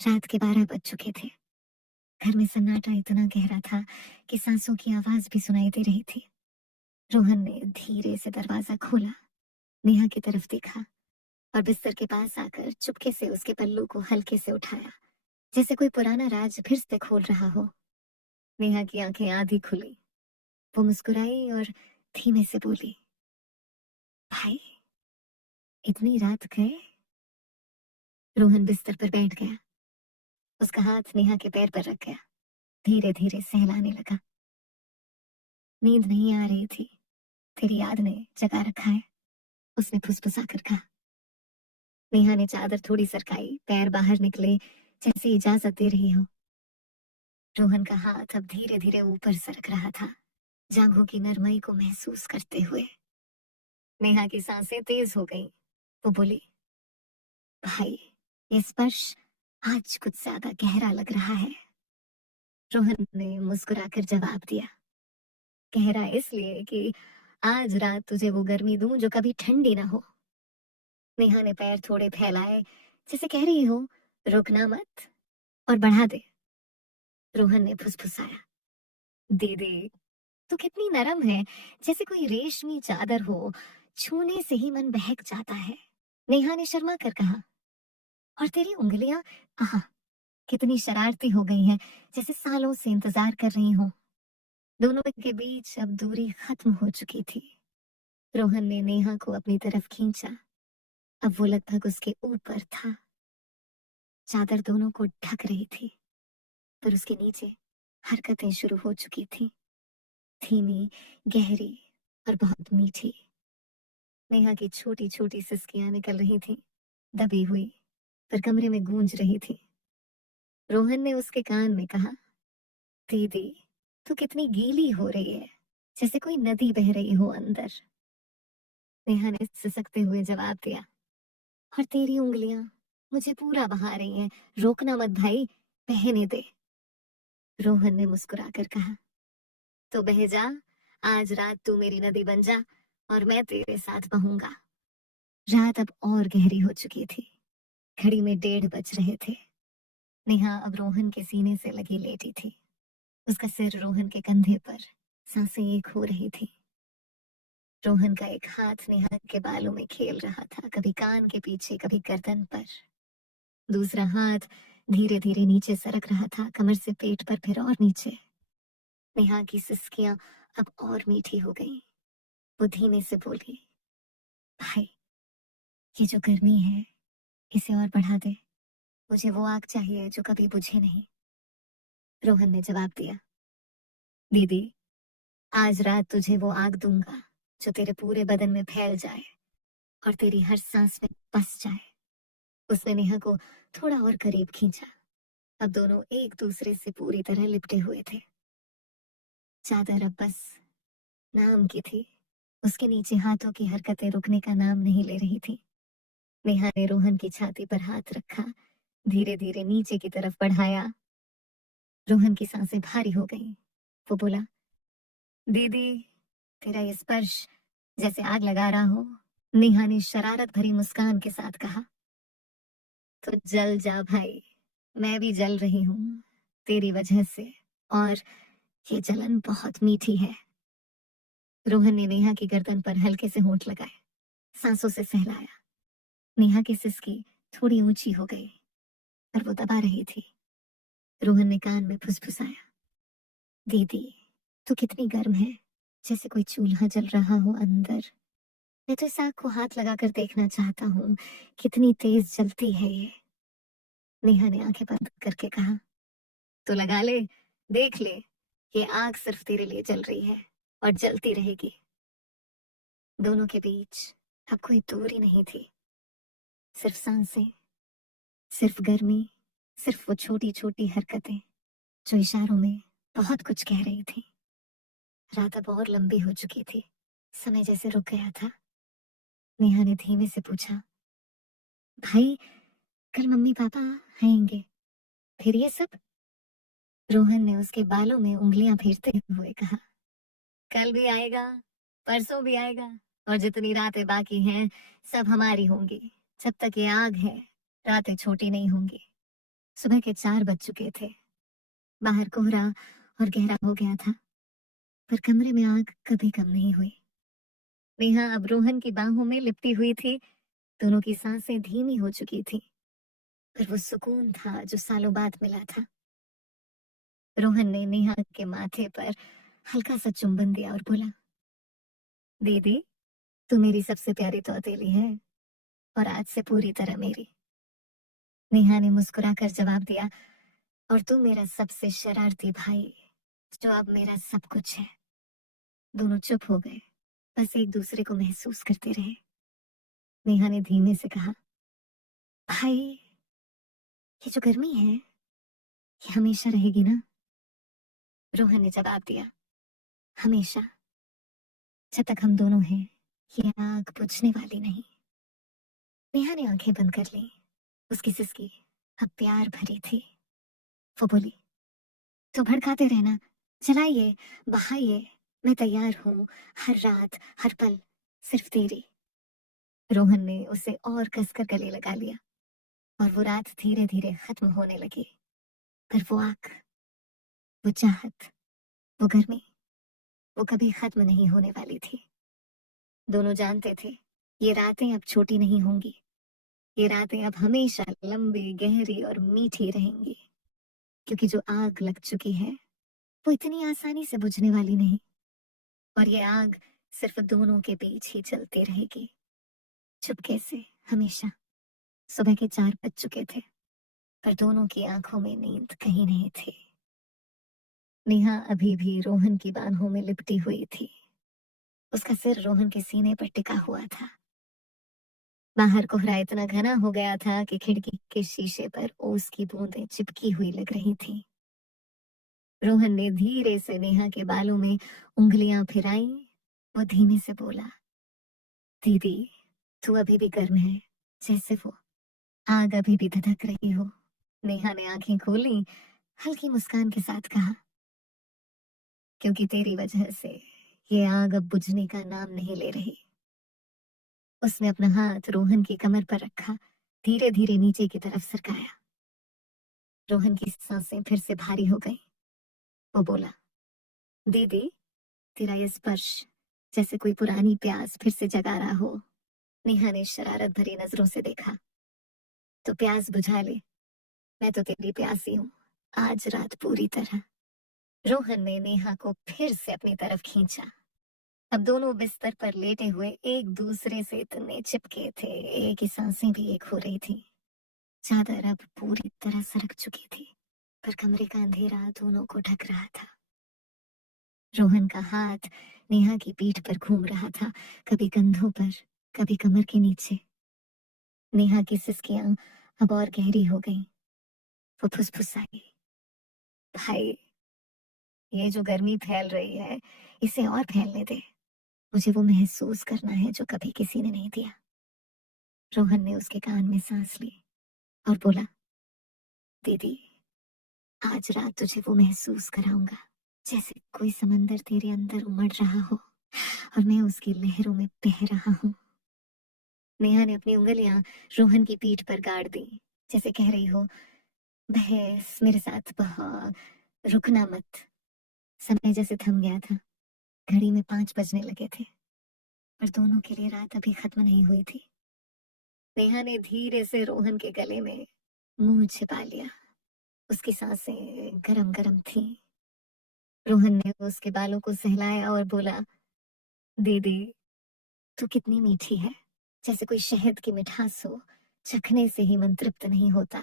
रात के 12 बज चुके थे। घर में सन्नाटा इतना गहरा था कि सांसों की आवाज भी सुनाई दे रही थी। रोहन ने धीरे से दरवाजा खोला, नेहा की तरफ देखा और बिस्तर के पास आकर चुपके से उसके पल्लू को हल्के से उठाया, जैसे कोई पुराना राज फिर से खोल रहा हो। नेहा की आंखें आधी खुली। वो मुस्कुराई और धीमे से बोली, भाई, इतनी रात गए? रोहन बिस्तर पर बैठ गया। उसका हाथ नेहा के पैर पर रख गया। धीरे धीरे सहलाने लगा। नींद नहीं आ रही थी, तेरी याद ने जगा रखा है, उसने फुसफुसा कर कहा। नेहा ने चादर थोड़ी सरकाई, पैर बाहर निकले जैसे इजाजत दे रही हो। रोहन का हाथ अब धीरे धीरे ऊपर सरक रहा था, जांघों की नरमाई को महसूस करते हुए। नेहा की सांसें तेज हो गईं। वो बोली, भाई, ये स्पर्श आज कुछ ज्यादा गहरा लग रहा है। रोहन ने मुस्कुराकर जवाब दिया, गहरा इसलिए कि आज रात तुझे वो गर्मी दूं जो कभी ठंडी ना हो। नेहा ने पैर थोड़े फैलाए, जैसे कह रही हो, रुकना मत और बढ़ा दे। रोहन ने फुसफुसाया, दीदी, तू कितनी नरम है, जैसे कोई रेशमी चादर हो, छूने से ही मन बहक जाता है। नेहा ने शर्मा कर कहा, और तेरी उंगलियां, आह, कितनी शरारती हो गई हैं, जैसे सालों से इंतजार कर रही हो। दोनों के बीच अब दूरी खत्म हो चुकी थी। रोहन ने नेहा को अपनी तरफ खींचा। अब वो लगभग उसके ऊपर था। चादर दोनों को ढक रही थी, पर उसके नीचे हरकतें शुरू हो चुकी थी, धीमी, गहरी और बहुत मीठी। नेहा की छोटी छोटी सिसकियां निकल रही थीं, दबी हुई, पर कमरे में गूंज रही थी। रोहन ने उसके कान में कहा, दीदी, तू कितनी गीली हो रही है, जैसे कोई नदी बह रही हो अंदर। नेहा ने सिसकते हुए जवाब दिया, और तेरी उंगलियां मुझे पूरा बहा रही हैं, रोकना मत भाई, बहने दे। रोहन ने मुस्कुराकर कहा, तो बह जा, आज रात तू मेरी नदी बन जा और मैं तेरे साथ बहूंगा। रात अब और गहरी हो चुकी थी। घड़ी में 1:30 बज रहे थे। नेहा अब रोहन के सीने से लगी लेटी थी। उसका सिर रोहन के कंधे पर, सांसें एक हो रही थी। रोहन का एक हाथ नेहा के बालों में खेल रहा था, कभी कान के पीछे, कभी गर्दन पर। दूसरा हाथ धीरे धीरे नीचे सरक रहा था, कमर से पेट पर, फिर और नीचे। नेहा की सिसकियां अब और मीठी हो गईं। वो धीमे से बोली, भाई, ये जो गर्मी है, इसे और बढ़ा दे। मुझे वो आग चाहिए जो कभी बुझे नहीं। रोहन ने जवाब दिया, दीदी, आज रात तुझे वो आग दूंगा जो तेरे पूरे बदन में फैल जाए और तेरी हर सांस में बस जाए। उसने नेहा को थोड़ा और करीब खींचा। अब दोनों एक दूसरे से पूरी तरह लिपटे हुए थे। चादर अब बस नाम की थी। उसके नीचे हाथों की हरकतें रुकने का नाम नहीं ले रही थी। नेहा ने रोहन की छाती पर हाथ रखा, धीरे धीरे नीचे की तरफ बढ़ाया। रोहन की सांसें भारी हो गईं। वो बोला, दीदी, तेरा ये स्पर्श जैसे आग लगा रहा हो। नेहा ने शरारत भरी मुस्कान के साथ कहा, तो जल जा भाई, मैं भी जल रही हूँ तेरी वजह से, और ये जलन बहुत मीठी है। रोहन ने नेहा की गर्दन पर हल्के से होंठ लगाए, सांसों से सहलाया। नेहा की सिसकी थोड़ी ऊंची हो गई, पर वो दबा रही थी। रोहन ने कान में फुसफुसाया, दीदी, तू कितनी गर्म है, जैसे कोई चूल्हा जल रहा हो अंदर। मैं तो इस आग को हाथ लगाकर देखना चाहता हूँ, कितनी तेज जलती है ये। नेहा ने आंखें बंद करके कहा, तो लगा ले, देख ले, ये आग सिर्फ तेरे लिए जल रही है और जलती रहेगी। दोनों के बीच अब कोई दूरी नहीं थी, सिर्फ सांसें, सिर्फ गर्मी, सिर्फ वो छोटी छोटी हरकतें जो इशारों में बहुत कुछ कह रही थी। रात अब और लंबी हो चुकी थी, समय जैसे रुक गया था। नेहा ने धीमे से पूछा, भाई, कल मम्मी पापा आएंगे, फिर ये सब? रोहन ने उसके बालों में उंगलियां फेरते हुए कहा, कल भी आएगा, परसों भी आएगा, और जितनी रातें बाकी हैं सब हमारी होंगी। जब तक ये आग है, रातें छोटी नहीं होंगी। सुबह के 4 बज चुके थे। बाहर कोहरा और गहरा हो गया था, पर कमरे में आग कभी कम नहीं हुई। नेहा अब रोहन की बाहों में लिपटी हुई थी। दोनों की सांसें धीमी हो चुकी थी, पर वो सुकून था जो सालों बाद मिला था। रोहन ने नेहा के माथे पर हल्का सा चुंबन दिया और बोला, दीदी, तू मेरी सबसे प्यारी तौतेली है और आज से पूरी तरह मेरी। नेहा ने मुस्कुराकर जवाब दिया, और तू मेरा सबसे शरारती भाई, जो अब मेरा सब कुछ है। दोनों चुप हो गए, बस एक दूसरे को महसूस करते रहे। नेहा ने धीमे से कहा, भाई, ये जो गर्मी है, ये हमेशा रहेगी ना? रोहन ने जवाब दिया, हमेशा। जब तक हम दोनों हैं, ये आग बुझने वाली नहीं। नेहा ने आंखें बंद कर ली। उसकी सिसकी अब प्यार भरी थी। वो बोली, तो भड़काते रहना, जलाइए, बहाइए, मैं तैयार हूँ, हर रात, हर पल, सिर्फ तेरी। रोहन ने उसे और कसकर गले लगा लिया, और वो रात धीरे धीरे खत्म होने लगी। पर वो आग, वो चाहत, वो गर्मी, वो कभी खत्म नहीं होने वाली थी। दोनों जानते थे, ये रातें अब छोटी नहीं होंगी। ये रातें अब हमेशा लंबी, गहरी और मीठी रहेंगी, क्योंकि जो आग लग चुकी है, वो इतनी आसानी से बुझने वाली नहीं। और ये आग सिर्फ दोनों के बीच ही चलती रहेगी, चुपके से, हमेशा। सुबह के 4 बज चुके थे, पर दोनों की आंखों में नींद कहीं नहीं थी। नेहा अभी भी रोहन की बाहों में लिपटी हुई थी। उसका सिर रोहन के सीने पर टिका हुआ था। बाहर कोहरा इतना घना हो गया था कि खिड़की के शीशे पर ओस की बूंदें चिपकी हुई लग रही थी। रोहन ने धीरे से नेहा के बालों में उंगलियां फिराई। वो धीमे से बोला, दीदी, तू अभी भी गर्म है, जैसे वो आग अभी भी धधक रही हो। नेहा ने आंखें खोली, हल्की मुस्कान के साथ कहा, क्योंकि तेरी वजह से ये आग अब बुझने का नाम नहीं ले रही। उसने अपना हाथ रोहन की कमर पर रखा, धीरे धीरे नीचे की तरफ सरकाया। रोहन की सांसें फिर से भारी हो गई। वो बोला, दीदी, तेरा ये स्पर्श जैसे कोई पुरानी प्यास फिर से जगा रहा हो। नेहा ने शरारत भरी नजरों से देखा, तो प्यास बुझा ले, मैं तो तेरी प्यासी हूँ, आज रात पूरी तरह। रोहन ने नेहा को फिर से अपनी तरफ खींचा। अब दोनों बिस्तर पर लेटे हुए एक दूसरे से इतने चिपके थे, एक ही सांसें भी एक हो रही थी। चादर अब पूरी तरह सरक चुकी थी, पर कमरे का अंधेरा दोनों को ढक रहा था। रोहन का हाथ नेहा की पीठ पर घूम रहा था, कभी कंधों पर, कभी कमर के नीचे। नेहा की सिसकियां अब और गहरी हो गईं। वो फुसफुसाई, भाई, ये जो गर्मी फैल रही है, इसे और फैलने दे। मुझे वो महसूस करना है जो कभी किसी ने नहीं दिया। रोहन ने उसके कान में सांस ली और बोला, दीदी, आज रात तुझे वो महसूस कराऊंगा, जैसे कोई समंदर तेरे अंदर उमड़ रहा हो और मैं उसकी लहरों में बह रहा हूँ। नेहा ने अपनी उंगलियां रोहन की पीठ पर गाड़ दी, जैसे कह रही हो, बहस मेरे साथ बहा, रुकना मत। समय जैसे थम गया था। घड़ी में 5 बजने लगे थे, पर दोनों के लिए रात अभी खत्म नहीं हुई थी। नेहा ने धीरे से रोहन के गले में मुंह छिपा लिया। उसकी सांसें गरम गरम थीं। रोहन ने उसके बालों को सहलाया और बोला, दीदी, तू कितनी मीठी है, जैसे कोई शहद की मिठास हो, चखने से ही मन तृप्त नहीं होता।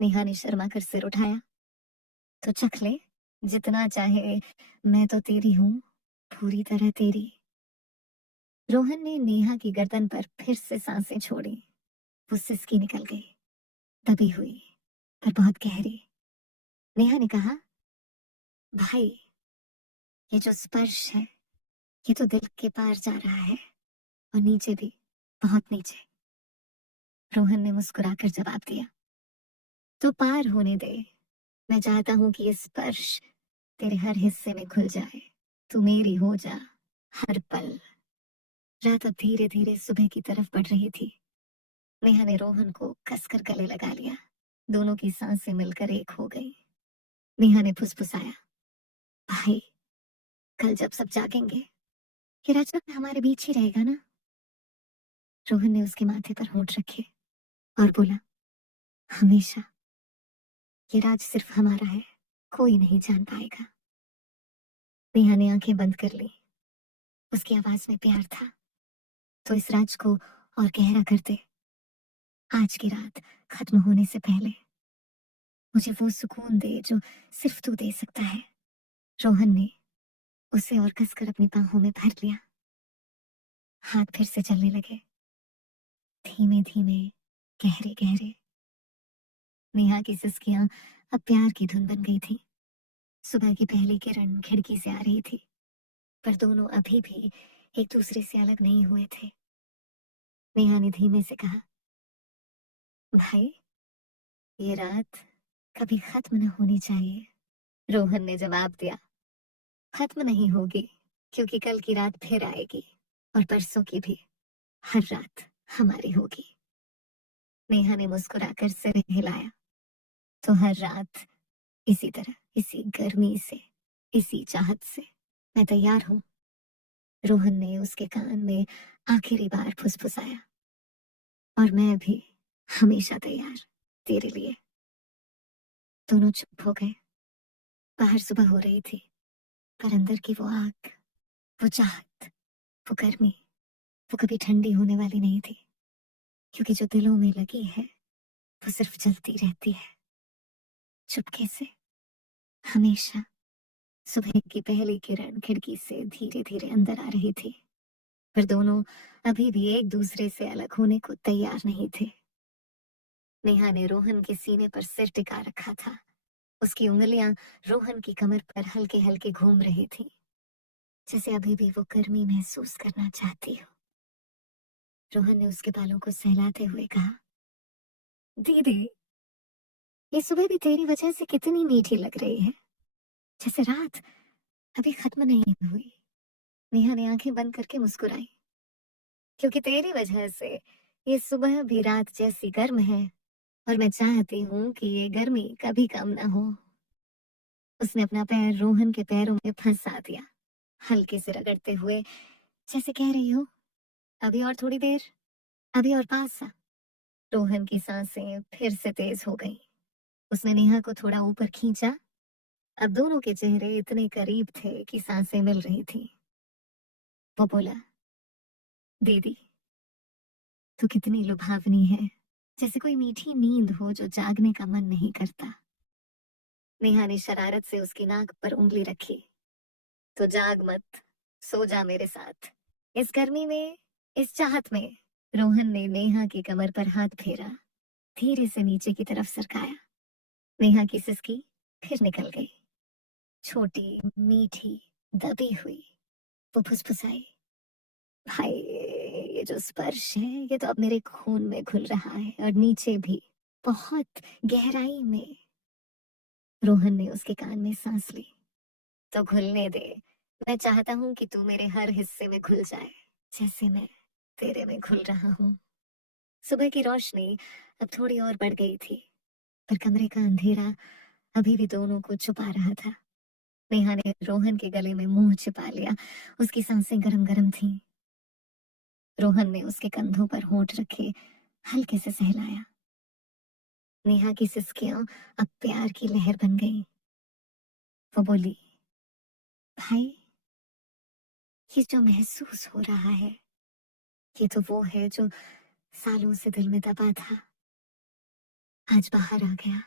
नेहा ने शर्मा कर सिर उठाया, तो चख ले, जितना चाहे, मैं तो तेरी हूँ, पूरी तरह तेरी। रोहन ने नेहा की गर्दन पर फिर से सांसें छोड़ी। वो सिसकी निकल गई, दबी हुई, पर बहुत गहरी। नेहा ने कहा, भाई, ये जो स्पर्श है, ये तो दिल के पार जा रहा है, और नीचे भी, बहुत नीचे। रोहन ने मुस्कुराकर जवाब दिया, तो पार होने दे। मैं चाहता हूं कि ये स्पर्श तेरे हर हिस्से में खुल जाए। तू मेरी हो जा, हर पल। रात अब धीरे धीरे सुबह की तरफ बढ़ रही थी। नेहा ने रोहन को कसकर गले लगा लिया। दोनों की सांसें मिलकर एक हो गई। नेहा ने फुसफुसाया, भाई, कल जब सब जागेंगे ये रजत हमारे बीच ही रहेगा ना? रोहन ने उसके माथे पर होंठ रखे और बोला, हमेशा। ये राज सिर्फ हमारा है, कोई नहीं जान पाएगा। नेहा ने आंखें बंद कर ली। उसकी आवाज में प्यार था। तो इस राज को और गहरा कर दे। आज की रात खत्म होने से पहले मुझे वो सुकून दे जो सिर्फ तू दे सकता है। रोहन ने उसे और कसकर अपनी बाहों में भर लिया। हाथ फिर से चलने लगे, धीमे धीमे, गहरे गहरे। नेहा की सिसकियां अब प्यार की धुन बन गई थी। सुबह की पहली किरण खिड़की से आ रही थी, पर दोनों अभी भी एक दूसरे से अलग नहीं हुए थे। नेहा ने धीमे से कहा, भाई, ये रात कभी खत्म न होनी चाहिए। रोहन ने जवाब दिया, खत्म नहीं होगी, क्योंकि कल की रात फिर आएगी और परसों की भी। हर रात हमारी होगी। नेहा ने मुस्कुराकर सिर हिलाया। तो हर रात इसी तरह, इसी गर्मी से, इसी चाहत से मैं तैयार हूं। रोहन ने उसके कान में आखिरी बार फुसफुसाया, और मैं भी हमेशा तैयार, तेरे लिए। दोनों चुप हो गए। बाहर सुबह हो रही थी, पर अंदर की वो आग, वो चाहत, वो गर्मी, वो कभी ठंडी होने वाली नहीं थी, क्योंकि जो दिलों में लगी है वो सिर्फ जलती रहती है, चुपके से, हमेशा। सुबह की पहली किरण खिड़की से धीरे धीरे अंदर आ रही थी, पर दोनों अभी भी एक दूसरे से अलग होने को तैयार नहीं थे। नेहा ने रोहन के सीने पर सिर टिका रखा था। उसकी उंगलियां रोहन की कमर पर हल्के हल्के घूम रही थी, जैसे अभी भी वो गर्मी महसूस करना चाहती हो। रोहन ने उसके बालों को सहलाते हुए कहा, दीदी, ये सुबह भी तेरी वजह से कितनी मीठी लग रही है, जैसे रात अभी खत्म नहीं हुई। नेहा ने आंखें बंद करके मुस्कुराई, क्योंकि तेरी वजह से ये सुबह भी रात जैसी गर्म है, और मैं चाहती हूँ कि ये गर्मी कभी कम ना हो। उसने अपना पैर रोहन के पैरों में फंसा दिया, हल्के से रगड़ते हुए, जैसे कह रही हो, अभी और थोड़ी देर, अभी और पास आ। रोहन की सांसें फिर से तेज हो गईं। उसने नेहा को थोड़ा ऊपर खींचा। अब दोनों के चेहरे इतने करीब थे कि सांसें मिल रही थी। वो बोला, दीदी, तू कितनी लुभावनी है, जैसे कोई मीठी नींद हो जो जागने का मन नहीं करता। नेहा ने शरारत से उसकी नाक पर उंगली रखी। तो जाग मत, सो जा मेरे साथ, इस गर्मी में, इस चाहत में। रोहन ने नेहा की कमर पर हाथ फेरा, धीरे से नीचे की तरफ सरकाया। नेहा की सिसकी फिर निकल गई, छोटी, मीठी, दबी हुई। वो फुसफुसाई, भाई, ये जो स्पर्श है ये तो अब मेरे खून में घुल रहा है, और नीचे भी, बहुत गहराई में। रोहन ने उसके कान में सांस ली। तो घुलने दे। मैं चाहता हूँ कि तू मेरे हर हिस्से में घुल जाए, जैसे मैं तेरे में घुल रहा हूँ। सुबह की रोशनी अब थोड़ी और बढ़ गई थी, पर कमरे का अंधेरा अभी भी दोनों को छुपा रहा था। नेहा ने रोहन के गले में मुंह छिपा लिया। उसकी सांसें गरम गरम थीं। रोहन ने उसके कंधों पर होंठ रखे हल्के से सहलाया। नेहा की सिसकियां अब प्यार की लहर बन गई। वो बोली, भाई, ये जो महसूस हो रहा है, ये तो वो है जो सालों से दिल में दबा था, आज बाहर आ गया।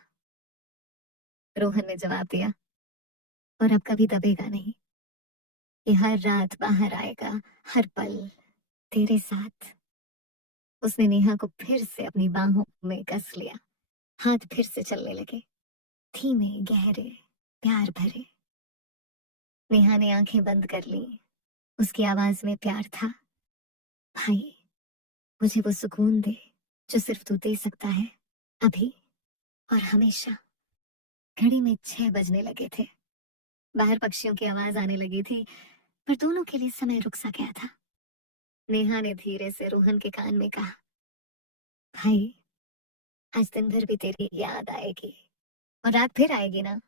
रोहन ने जवाब दिया, और अब कभी दबेगा नहीं। ये हर रात बाहर आएगा, हर पल तेरे साथ। उसने नेहा को फिर से अपनी बाहों में कस लिया। हाथ फिर से चलने लगे, धीमे, गहरे, प्यार भरे। नेहा ने आंखें बंद कर ली। उसकी आवाज में प्यार था, भाई, मुझे वो सुकून दे जो सिर्फ तू दे सकता है, अभी और हमेशा। घड़ी में 6 बजने लगे थे। बाहर पक्षियों की आवाज आने लगी थी, पर दोनों के लिए समय रुक सा गया था। नेहा ने धीरे से रोहन के कान में कहा, भाई, आज दिन भर भी तेरी याद आएगी और रात फिर आएगी ना।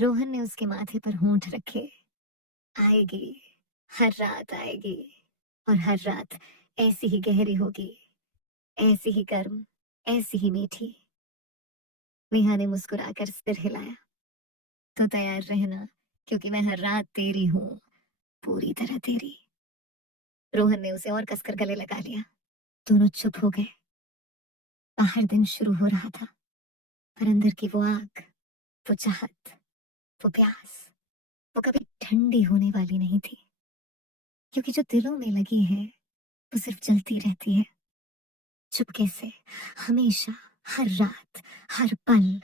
रोहन ने उसके माथे पर होंठ रखे। आएगी, हर रात आएगी, और हर रात ऐसी ही गहरी होगी, ऐसी ही गर्म, ऐसी ही मीठी। नेहा ने मुस्कुराकर सिर हिलाया। तो तैयार रहना, क्योंकि मैं हर रात तेरी हूँ, पूरी तरह तेरी। रोहन ने उसे और कसकर गले लगा लिया। दोनों चुप हो गए। बाहर दिन शुरू हो रहा था, पर अंदर की वो आग, वो चाहत, वो प्यास, वो कभी ठंडी होने वाली नहीं थी। क्योंकि जो दिलों में लगी है वो सिर्फ जलती रहती है, चुपके से, हमेशा, हर रात, हर पल।